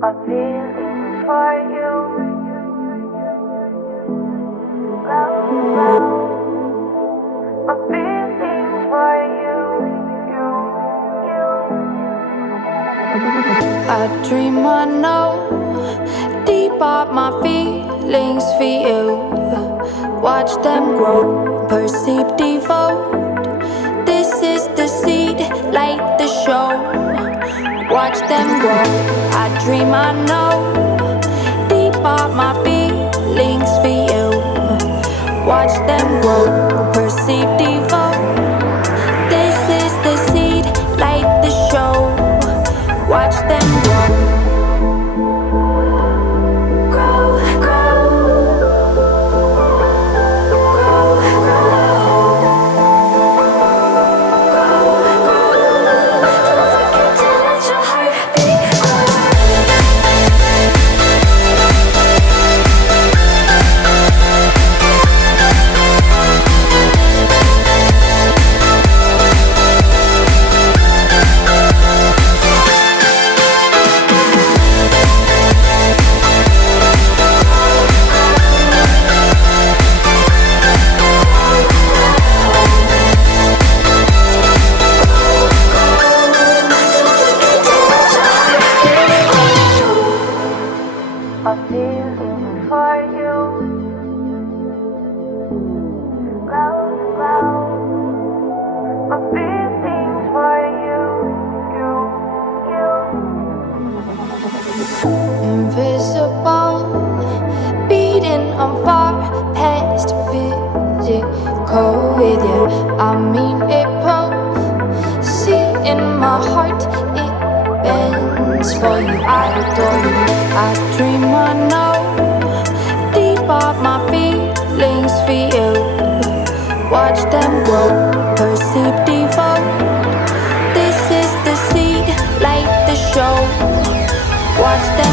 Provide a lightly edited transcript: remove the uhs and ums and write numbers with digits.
My feelings for you, love, love. My feelings for you, you. I dream I know deep up my feelings for you. Watch them grow, perceive, devote. This is the seed, light the show. Watch them grow. I dream I know deep up my feelings for you. Watch them grow, perceive, devote. This is the seed, light the show. Watch them grow. Grow, grow. Grow, grow. My feelings for you, love, love. My feelings for you, you. Invisible, beating on far past physical with you. I mean it both. See in my heart, it bends for you. I adore you. I dream I know deep up my feelings for you. Watch them grow, perceive, devote. This is the seed, light the show. Watch them